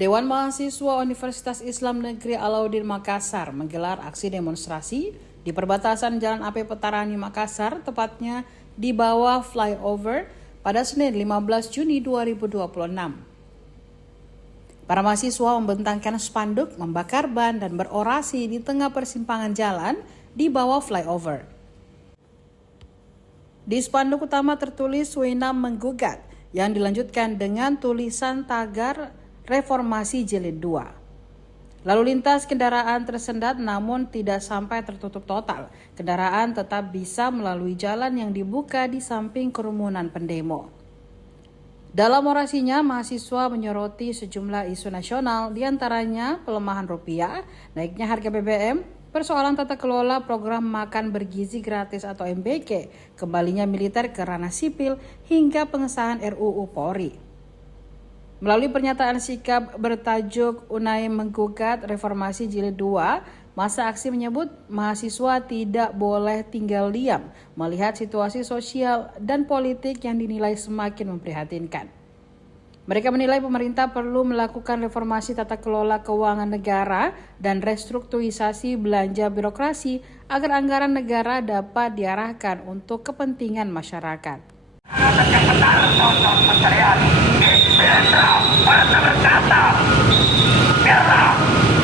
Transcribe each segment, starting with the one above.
Dewan Mahasiswa Universitas Islam Negeri Alauddin Makassar menggelar aksi demonstrasi di perbatasan Jalan AP Petarani Makassar, tepatnya di bawah flyover pada Senin 15 Juni 2026. Para mahasiswa membentangkan spanduk, membakar ban, dan berorasi di tengah persimpangan jalan di bawah flyover. Di spanduk utama tertulis "Suinam menggugat", yang dilanjutkan dengan tulisan tagar Reformasi Jilid 2. Lalu lintas kendaraan tersendat namun tidak sampai tertutup total. Kendaraan tetap bisa melalui jalan yang dibuka di samping kerumunan pendemo. Dalam orasinya, mahasiswa menyoroti sejumlah isu nasional, diantaranya pelemahan rupiah, naiknya harga BBM, persoalan tata kelola program makan bergizi gratis atau MBG, kembalinya militer ke ranah sipil, hingga pengesahan RUU Polri. Melalui pernyataan sikap bertajuk "Unai Menggugat Reformasi Jilid 2", masa aksi menyebut mahasiswa tidak boleh tinggal diam melihat situasi sosial dan politik yang dinilai semakin memprihatinkan. Mereka menilai pemerintah perlu melakukan reformasi tata kelola keuangan negara dan restrukturisasi belanja birokrasi agar anggaran negara dapat diarahkan untuk kepentingan masyarakat.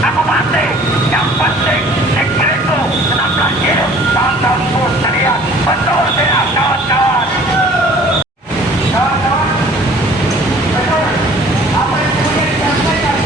Aku mati, yang penting negeriku tetaplah hidup dan kampus kalian. Betul tidak kawan-kawan? Kawan-kawan, betul. Apa yang kemudian disampaikan?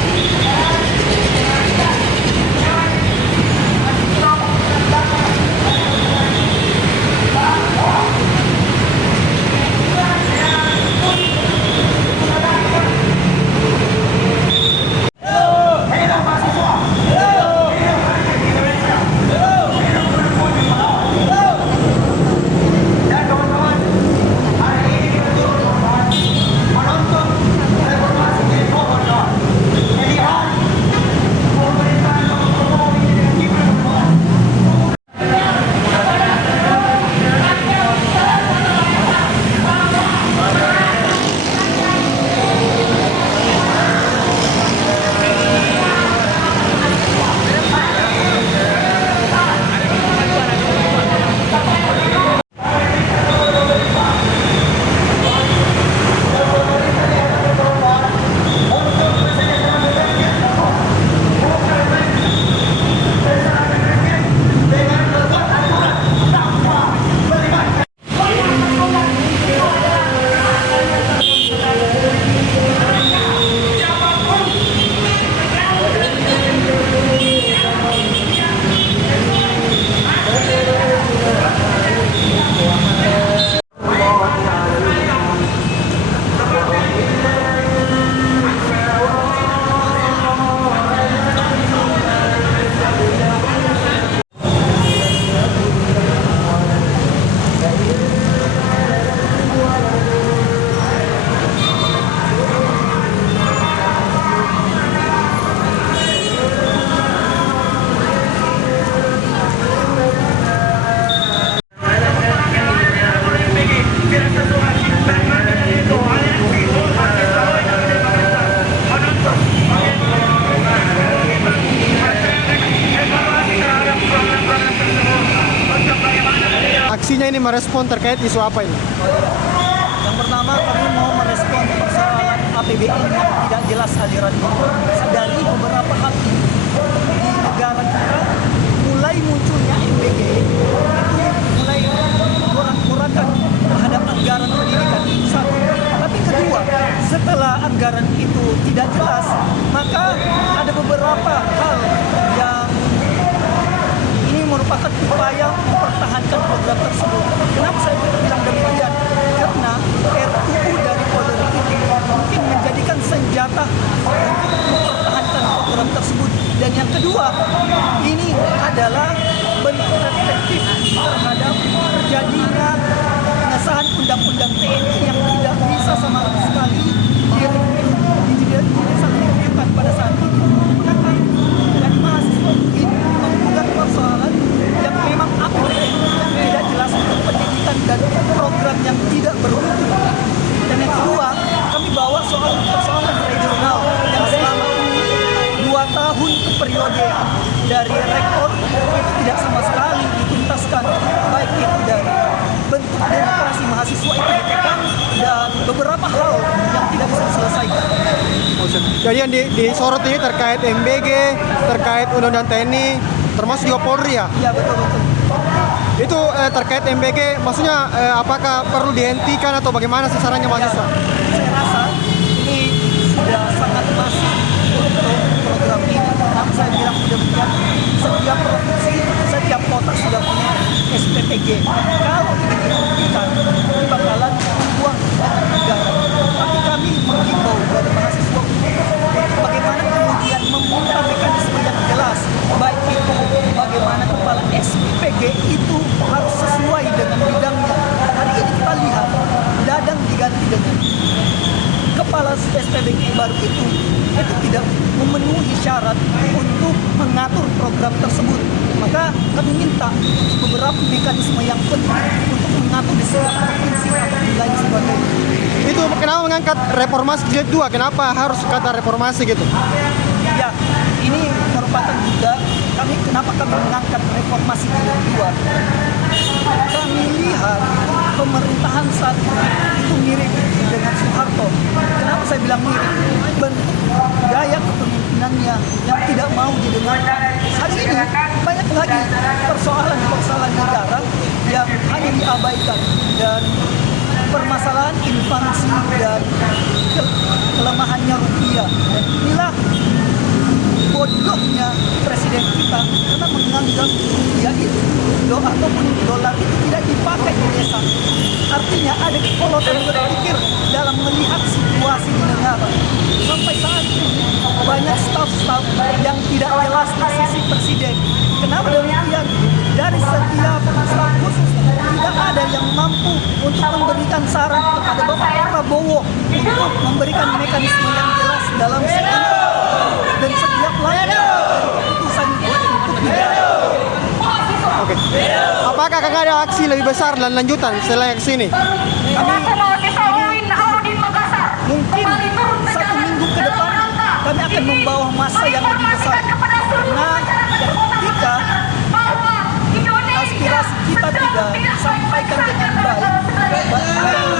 Aksinya ini merespon terkait isu apa ini? Yang pertama, kami mau merespon persoalan APBN yang tidak jelas alirannya. Dari beberapa hal di negara kita mulai munculnya MBG itu mulai kurang-kurangkan terhadap anggaran pendidikan. Satu. Tapi kedua, setelah anggaran itu tidak jelas, maka ada beberapa hal yang ini merupakan upaya mempertahankan program tersebut. Kenapa saya bilang demikian? Karena RUU dari Polri itu mungkin menjadikan senjata untuk mempertahankan program tersebut. Dan yang kedua, ini adalah bentuk reflektif terhadap terjadinya pengesahan undang-undang TNI yang tidak bisa sama sekali direviewkan pada saat ini. Maka dari mahasiswa ini membuat persoalan yang memang APBN yang tidak jelas untuk pendidikan dan program yang tidak bermutu. Dan yang kedua, kami bawa soal persoalan regional yang selama ini dari rekor itu tidak sama sekali dituntaskan, baik itu dari bentuk demokrasi mahasiswa itu ditekan dan beberapa hal yang tidak bisa diselesaikan. Jadi yang disorot ini terkait MBG, terkait Undang-Undang TNI, termasuk juga Polri ya? Ya betul-betul. Itu terkait MBG, maksudnya apakah perlu dihentikan atau bagaimana sih sarannya mahasiswa? Saya rasa ini sudah sangat masif untuk program ini. Kenapa saya bilang demikian? Setiap provinsi, setiap kota sudah punya SPPG. Kalau ini dihentikan, ini bakalan membuang negara. Tapi kami menghimbau dari mahasiswa bagaimana kemudian membuka mekanisme yang jelas, baik itu bagaimana kepala SPPG itu harus sesuai dengan bidangnya. Hari ini kita lihat Dadang diganti dengan kepala SPPG baru itu tidak memenuhi syarat untuk mengatur program tersebut. Maka kami minta beberapa mekanisme yang penting untuk mengatur di seluruh provinsi atau di lain sebagainya. Itu kenapa mengangkat reformasi jilid 2? Kenapa harus kata reformasi gitu? Ya, ini merupakan juga kenapa kami mengangkat reformasi jilid 2. Kami lihat pemerintahan saat itu mirip dengan Soeharto. Kenapa saya bilang mirip? Bentuk gaya kepemimpinannya yang tidak mau didengarkan. Hari ini banyak lagi persoalan negara yang hanya diabaikan, dan permasalahan inflasi dan kelemahannya rupiah. Dan inilah bodohnya presiden kita karena menganggap rupiah itu ataupun dolar itu tidak dipakai di desa. Artinya ada kepolosan berpikir dalam melihat situasi di negara. Sampai saat ini banyak staf-staf yang tidak jelas di sisi presiden. Kenapa demikian? Dari setiap staf khusus tidak ada yang mampu untuk memberikan saran kepada Bapak Prabowo untuk memberikan mekanisme yang jelas dalam dan setiap langkah keputusan untuk negara. Oke. Apakah akan ada aksi lebih besar dan lanjutan setelah yang sini? Mungkin 1 minggu ke depan kami akan membawa massa yang lebih besar. Nah, ketika aspirasi kita tidak disampaikan dengan baik dari DPR,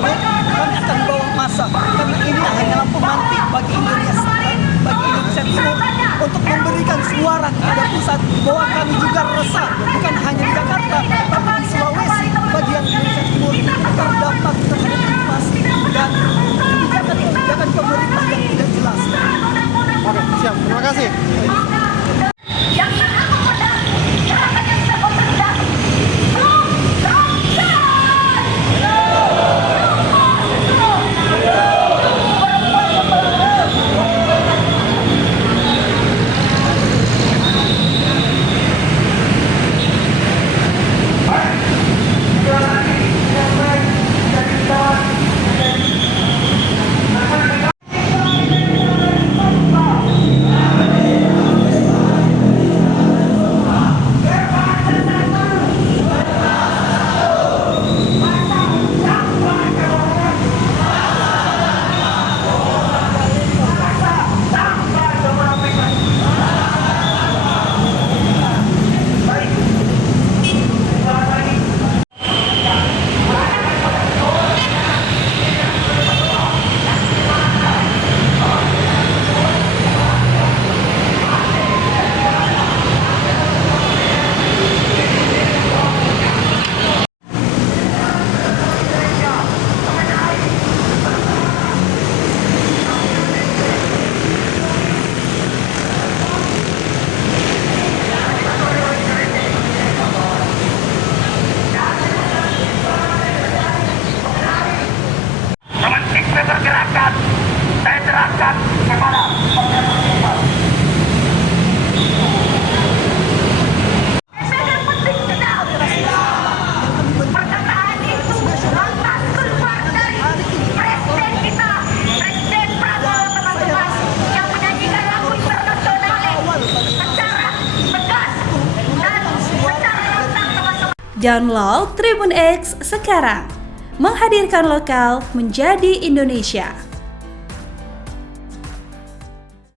kami akan bawa massa karena ini hanyalah pemantik bagi Indonesia Timur untuk memberikan suara kepada pusat bahwa kami juga resah bukan hanya di Jakarta tapi di Sulawesi, bagian Indonesia Timur terdampak terhadap inflasi dan kebijakan pemerintah yang tidak jelas. Oke, siap. Terima kasih. Saya serahkan kepada perkataan itu lantas keluar dari presiden kita, Presiden Prabowo, teman-teman, yang menyanyikan lagu internasional secara tegas dan secara lantang, teman-teman. Download Tribun X sekarang, menghadirkan lokal menjadi Indonesia.